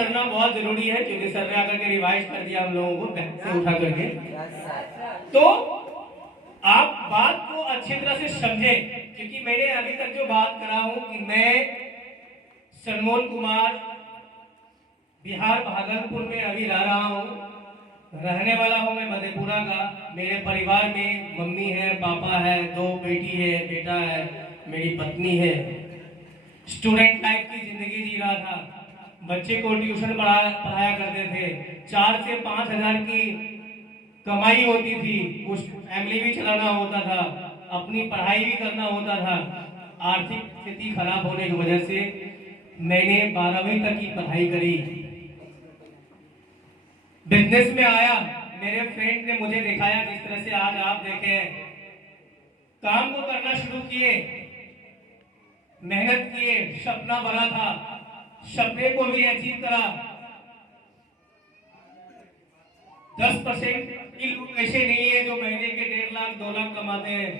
करना बहुत जरूरी है, क्योंकि सर ने आकर के रिवाइज कर दिया हम लोगों को बैक से उठा करके। तो आप बात को अच्छी तरह से समझें, क्योंकि मैंने अभी तक जो बात करा हूं कि मैं सनमोल कुमार बिहार भागलपुर में अभी रह रहा हूं, रहने वाला हूं मैं मधेपुरा का। मेरे परिवार में मम्मी है, पापा है, 2 बेटी है, बेटा है, मेरी पत्नी है। स्टूडेंट लाइफ की जिंदगी जी रहा था। बच्चे को ट्यूशन पढ़ाया करते थे। 4 से 5 हजार की कमाई होती थी, उस फैमिली भी चलाना होता था, अपनी पढ़ाई भी करना होता था। आर्थिक स्थिति खराब होने की वजह से मैंने 12वीं तक की पढ़ाई करी। बिजनेस में आया, मेरे फ्रेंड ने मुझे दिखाया जिस तरह से आज आप देखें। काम को करना शुरू किए, मेहनत किए, सपना बड़ा था, सपने को भी अचीव करा। 10% लोग ऐसे नहीं है जो महीने के 1.5 लाख 2 लाख कमाते हैं।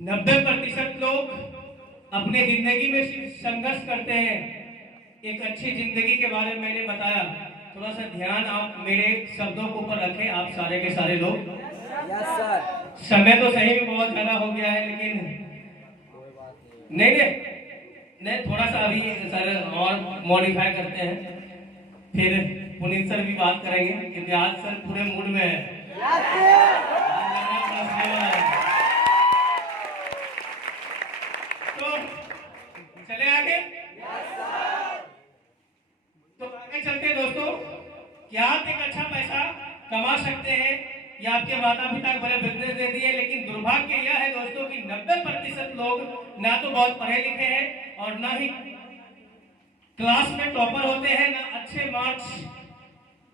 90% लोग अपने जिंदगी में सिर्फ संघर्ष करते हैं। एक अच्छी जिंदगी के बारे में मैंने बताया, थोड़ा सा ध्यान आप मेरे शब्दों के ऊपर रखें, आप सारे के सारे लोग। समय तो सही में बहुत ज्यादा हो गया है, लेकिन नहीं थोड़ा सा अभी सर और मॉडिफाई करते हैं, फिर पुनीत सर भी बात करेंगे, क्योंकि आज सर पूरे मूड में है। तो चले आगे। तो आगे चलते दोस्तों, क्या आप एक अच्छा पैसा कमा सकते हैं, या आपके माता पिता बड़े बिजनेस दे दिए। लेकिन दुर्भाग्य यह है दोस्तों कि 90% लोग ना तो बहुत पढ़े लिखे हैं, और ना ही क्लास में टॉपर होते हैं, ना अच्छे मार्क्स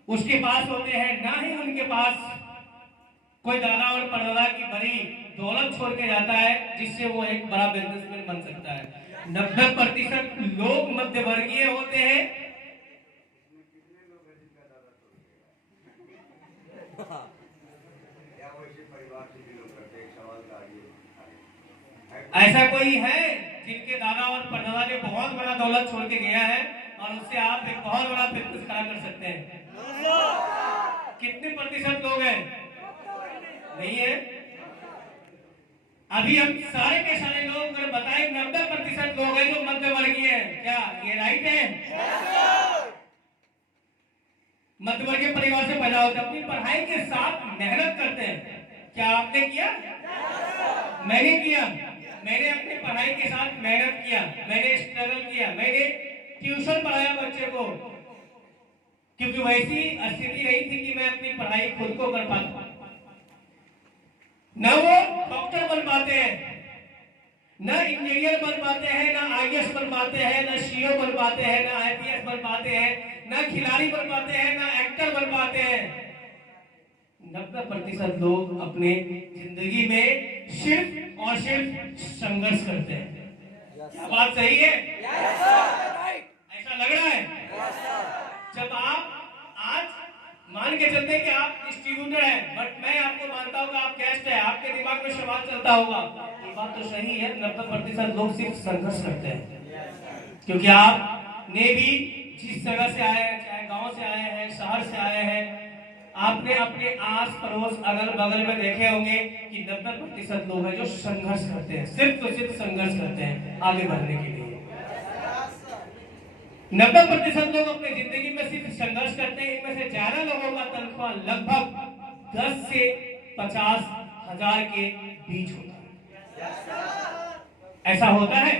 उसके पास होते हैं, ना ही उनके पास कोई दादा और परदादा की बड़ी दौलत छोड़ के जाता है, जिससे वो एक बड़ा बिजनेसमैन बन सकता है। 90% लोग मध्यवर्गीय होते हैं। ऐसा कोई है जिनके दादा और परदादा ने बहुत बड़ा दौलत छोड़ के गया है, और उससे आप एक बहुत बड़ा बिजनेस खड़ा कर सकते हैं? कितने प्रतिशत लोग हैं? नहीं है। अभी हम सारे के सारे लोग अगर बताएं, 90% लोग हैं जो मध्यवर्गीय हैं। क्या ये राइट है? मध्यवर्गीय परिवार से पैदा होते हैं, अपनी पढ़ाई के साथ मेहनत करते हैं। क्या आपने किया? मैंने किया। मैंने अपनी पढ़ाई के साथ मेहनत किया, मैंने स्ट्रगल किया, मैंने ट्यूशन पढ़ाया बच्चे को, क्योंकि वैसी स्थिति नहीं थी कि मैं अपनी पढ़ाई खुद को कर पाता। न वो डॉक्टर बन पाते हैं, न इंजीनियर बन पाते हैं, न आईएएस बन पाते हैं, न सीओ बन पाते हैं, न आईपीएस बन पाते हैं, न खिलाड़ी बन पाते हैं, न एक्टर बन पाते हैं। 90% लोग अपने जिंदगी में सिर्फ और सिर्फ संघर्ष करते हैं। क्या बात सही है? ऐसा लग रहा है? जब आप आज मान के चलते कि आप डिस्ट्रीब्यूटर हैं, बट मैं आपको मानता हूँ कि आप गेस्ट हैं, आपके दिमाग में सवाल चलता होगा। ये बात तो सही है, 90% लोग सिर्फ संघर्ष करते हैं, क्योंकि आपने भी जिस जगह से आए हैं, चाहे गांव से आए हैं, शहर से आए हैं, आपने अपने आस पड़ोस अगल बगल में देखे होंगे कि 90% लोग हैं जो संघर्ष करते हैं, सिर्फ तो सिर्फ संघर्ष करते हैं आगे बढ़ने के लिए। 90% लोग अपने जिंदगी में सिर्फ संघर्ष करते हैं। इनमें से ज्यादा लोगों का तनख्वाह लगभग 10 से 50 हजार के बीच होता है। ऐसा होता है?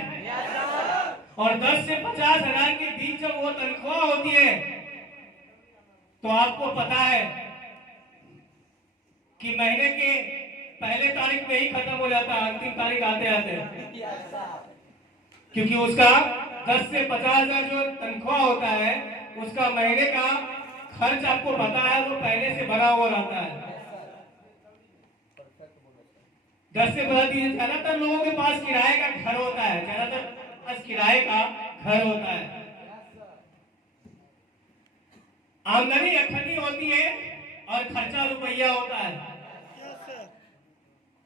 और 10 से 50 हजार के बीच जब वो तनख्वाह होती है, तो आपको पता है कि महीने के पहले तारीख में ही खत्म हो जाता है, अंतिम तारीख आते आते, क्योंकि उसका 10 से 50 हजार जो तनख्वाह होता है, उसका महीने का खर्च आपको पता है, वो पहले से भरा हुआ रहता है। 10 से 50 ज्यादातर लोगों के पास किराए का घर होता है, ज्यादातर पास किराए का घर होता है। आमदनी अठन्नी होती है और खर्चा रुपया होता है।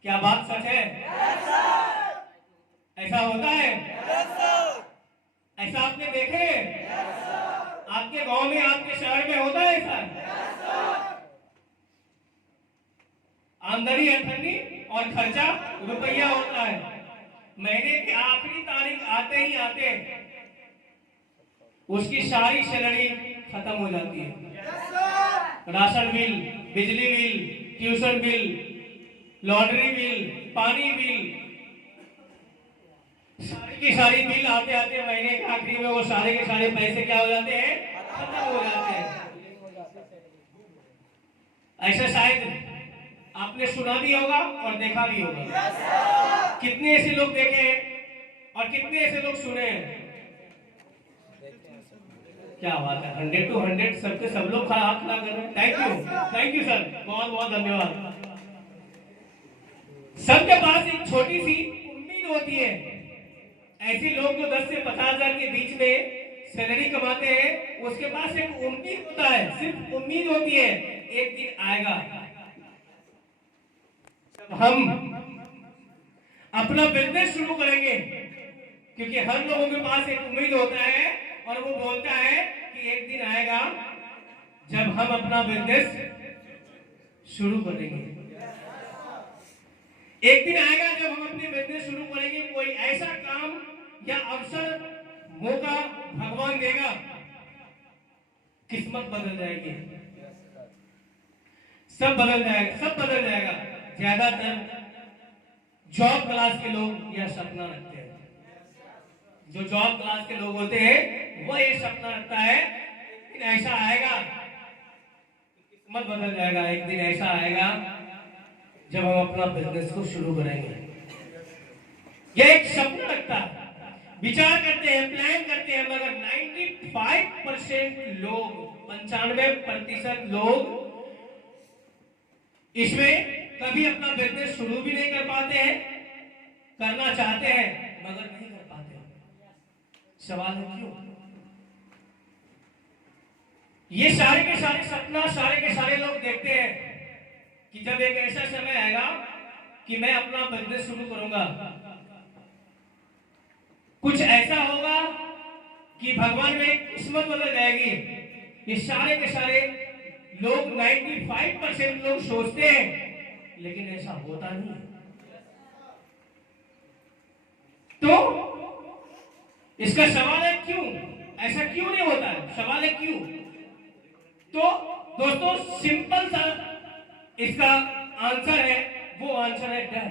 क्या बात सच है? ऐसा होता है? ऐसा आपने देखे? गांव में आपके शहर में होता है सर? आमदनी अठन्नी और खर्चा रुपया होता है। महीने की आखिरी तारीख आते ही आते उसकी सारी सैलरी खत्म हो जाती है। राशन बिल, बिजली bill, tuition bill, laundry bill, पानी बिल, सारी की सारी बिल आते आते महीने के आखिरी में वो सारे के सारे पैसे क्या हो जाते हैं? खत्म हो जाते हैं। ऐसा शायद आपने सुना भी होगा और देखा भी होगा। कितने ऐसे लोग देखे हैं और कितने ऐसे लोग सुने हैं? क्या बात है, 100 to 100 सबके सब लोग हाथ खड़ा कर रहे हैं। थैंक यू सर, बहुत बहुत धन्यवाद। सबके पास एक छोटी सी उम्मीद होती है। ऐसे लोग जो 10 से 50 हजार के बीच में सैलरी कमाते हैं, उसके पास एक उम्मीद होता है, सिर्फ उम्मीद होती है, एक दिन आएगा हम अपना बिजनेस शुरू करेंगे। क्योंकि हर लोगों के पास एक उम्मीद होता है और वो बोलता है कि एक दिन आएगा जब हम अपना बिजनेस शुरू करेंगे। एक दिन आएगा जब हम अपने बिजनेस शुरू करेंगे, कोई ऐसा काम या अवसर, मौका भगवान देगा, किस्मत बदल जाएगी, सब बदल जाएगा, सब बदल जाएगा। ज्यादातर जॉब क्लास के लोग यह सपना रखते हैं। जो जॉब क्लास के लोग होते हैं वो ये सपना रखता है कि ऐसा आएगा, किस्मत बदल जाएगा, एक दिन ऐसा आएगा जब हम अपना बिजनेस को शुरू करेंगे। यह एक सपना रखता है, विचार करते हैं, प्लान करते हैं, मगर 95% लोग, 95% लोग इसमें कभी अपना बिजनेस शुरू भी नहीं कर पाते हैं, करना चाहते हैं मगर नहीं कर पाते। सवाल है क्यों? ये सारे के सारे सपना सारे के सारे लोग देखते हैं कि जब एक ऐसा समय आएगा कि मैं अपना बिजनेस शुरू करूंगा, कुछ ऐसा होगा कि भगवान में किस्मत बदल जाएगी। ये सारे के सारे लोग 95% लोग सोचते हैं, लेकिन ऐसा होता नहीं। तो इसका सवाल है क्यों? ऐसा क्यों नहीं होता है? सवाल है क्यों? तो दोस्तों सिंपल सा इसका आंसर है, वो आंसर है डर।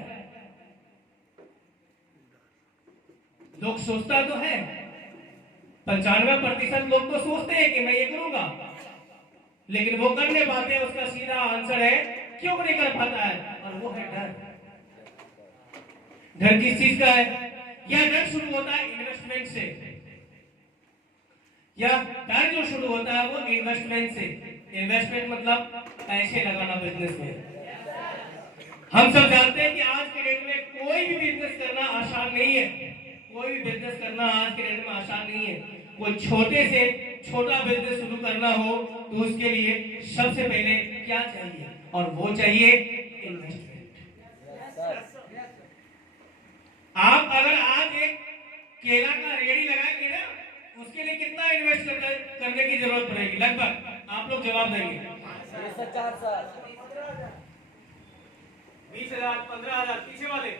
लोग सोचता तो है, 95% लोग तो सोचते हैं कि मैं ये करूंगा, लेकिन वो कर नहीं पाते। उसका सीधा आंसर है क्यों नहीं कर पाता है, और वो है डर। डर किस चीज का है? यह डर शुरू होता है इन्वेस्टमेंट से। यह डर जो शुरू होता है वो इन्वेस्टमेंट से। इन्वेस्टमेंट मतलब पैसे लगाना बिजनेस में। हम सब जानते हैं कि आज के डेट में कोई भी बिजनेस करना आसान नहीं है। कोई भी बिजनेस करना आज के डेट में आसान नहीं है। कोई छोटे से छोटा बिजनेस शुरू करना हो तो उसके लिए सबसे पहले क्या चाहिए? और वो चाहिए इन्वेस्टमेंट। आप अगर आज एक केला का रेडी लगाएंगे ना, उसके लिए कितना इन्वेस्ट करने की जरूरत पड़ेगी? लगभग आप लोग जवाब देंगे। 20,000, 15,000, पीछे वाले।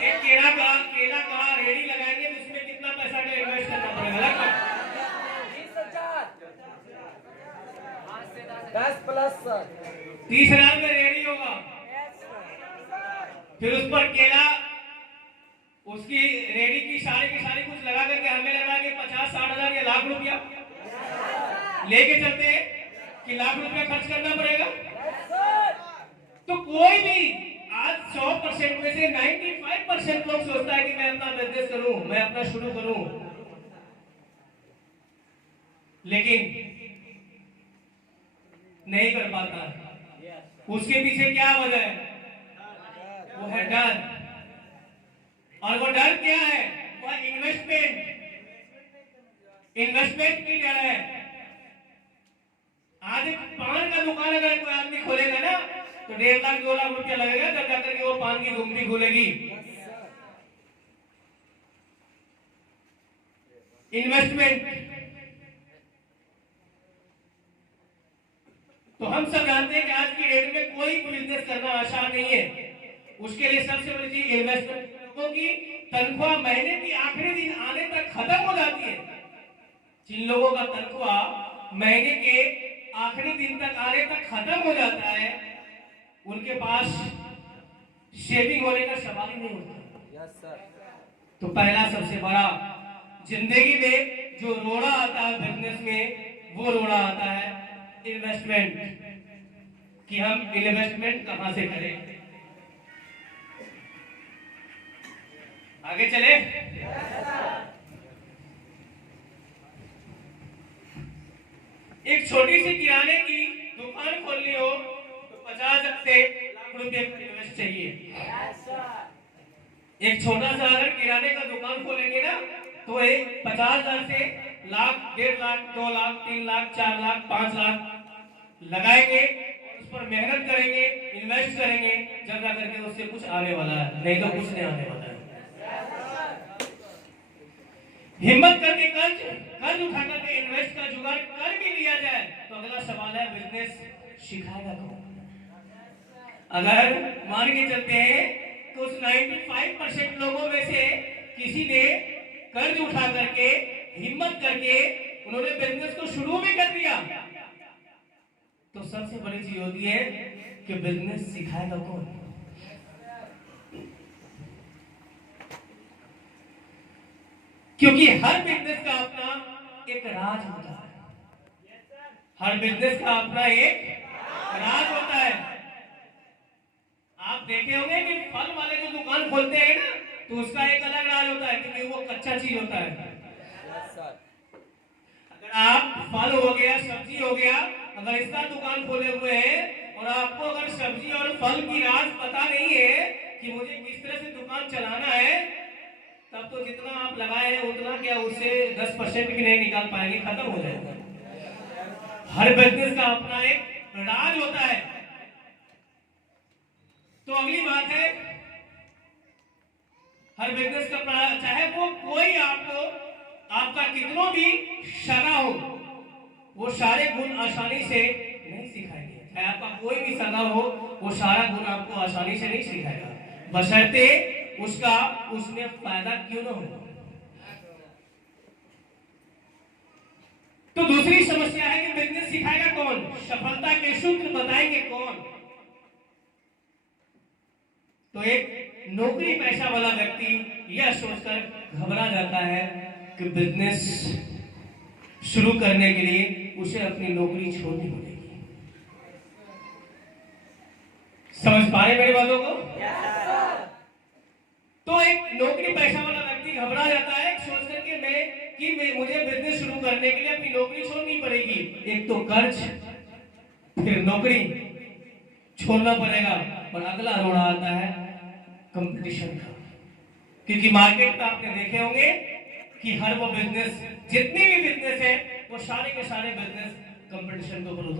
एक केला का रेडी लगाएंगे तो उसमें कितना पैसा का इन्वेस्ट करना पड़ेगा? लगभग 30,000 में रेडी होगा। फिर उस पर केला, उसकी रेडी की सारे कुछ लगा करके हमें लगा के 50-60,000 या लाख रुपया लेके चलते हैं कि लाख रुपया खर्च करना पड़ेगा। तो कोई भी आज 100% में से 95% लोग सोचता है कि मैं अपना बिजनेस करूं, मैं अपना शुरू करूं, लेकिन नहीं कर पाता। उसके पीछे क्या वजह है? वो है डर। और वो डर क्या है? वो इन्वेस्टमेंट की डर है। आज एक पान का दुकान अगर कोई आदमी खोलेगा ना तो 1.5 लाख 2 लाख रुपया लगेगा, तब जाकर के वो पान की गुमटी खोलेगी। इन्वेस्टमेंट। तो हम सब जानते हैं कि आज की डेट में कोई बिजनेस करना आसान नहीं है। उसके लिए सबसे बड़ी चीज इन्वेस्टमेंट। लोगों की तनख्वाह महीने की आखिरी दिन आने तक खत्म हो जाती है। जिन लोगों का तनख्वाह महीने के आखिरी दिन तक आने तक खत्म हो जाता है, उनके पास सेविंग होने का सवाल ही नहीं होता। Yes sir. तो पहला सबसे बड़ा जिंदगी में जो रोड़ा आता है बिजनेस में, वो रोड़ा आता है इन्वेस्टमेंट, कि हम इन्वेस्टमेंट कहां से करें। आगे चले। एक छोटी सी किराने की दुकान खोलनी हो तो 50 से लाख रुपए का इन्वेस्ट चाहिए। एक छोटा सा अगर किराने का दुकान खोलेंगे ना, तो एक 50,000 से लाख, 1.5 लाख, 2 लाख, 3 लाख, 4 लाख, 5 लाख लगाएंगे, उस पर मेहनत करेंगे, इन्वेस्ट करेंगे, जब जा करके उससे कुछ आने वाला है, नहीं तो कुछ नहीं आने वाला है। हिम्मत करके कर्ज उठा करके इन्वेस्ट का जुगाड़ कर भी लिया जाए, तो अगला सवाल है बिजनेस सिखाएगा कौन। अगर मान के चलते हैं तो उस 95% लोगों में से किसी ने कर्ज उठा करके, हिम्मत करके उन्होंने बिजनेस को शुरू भी कर दिया, तो सबसे बड़ी चीज होती है कि बिजनेस सिखाएगा कौन। क्योंकि हर बिजनेस का अपना एक राज होता है। हर बिजनेस का अपना एक राज होता है। आप देखे होंगे कि फल वाले जो दुकान खोलते हैं ना, तो उसका एक अलग राज होता है, क्योंकि वो कच्चा चीज होता है। अगर आप फल हो गया, सब्जी हो गया, अगर इसका दुकान खोले हुए हैं और आपको अगर सब्जी और फल की राज पता नहीं है कि मुझे किस तरह से दुकान चलाना है, तब तो जितना आप लगाए हैं उतना क्या, उससे 10% भी नहीं निकाल पाएंगे, खत्म हो जाएगा। हर बिजनेस का अपना एक राज होता है। तो अगली बात है, हर बिजनेस का, चाहे वो कोई आपका कितनों भी सगा हो, वो सारे गुण आसानी से नहीं सिखाएंगे। चाहे आपका कोई भी सगा हो, वो सारा गुण आपको आसानी से नहीं सिखाएगा, बशर्ते उसमें फायदा क्यों ना हो। तो दूसरी समस्या है कि बिजनेस सिखाएगा कौन, सफलता के सूत्र बताएंगे कौन। तो एक नौकरी पेशा वाला व्यक्ति यह सोचकर घबरा जाता है कि बिजनेस शुरू करने के लिए उसे अपनी नौकरी छोड़नी पड़ेगी। समझ पा रहे मेरी बातों को? तो एक नौकरी पेशा वाला व्यक्ति घबरा जाता है सोच करके कि मुझे बिजनेस शुरू करने के लिए अपनी नौकरी छोड़नी पड़ेगी। एक तो कर्ज, फिर नौकरी छोड़ना पड़ेगा, और अगला रोड़ा आता है कंपटीशन का। क्योंकि मार्केट में आपने देखे होंगे कि हर वो बिजनेस, जितनी भी बिजनेस है, वो सारे के सारे बिजनेस कंपटीशन के ऊपर उतरा।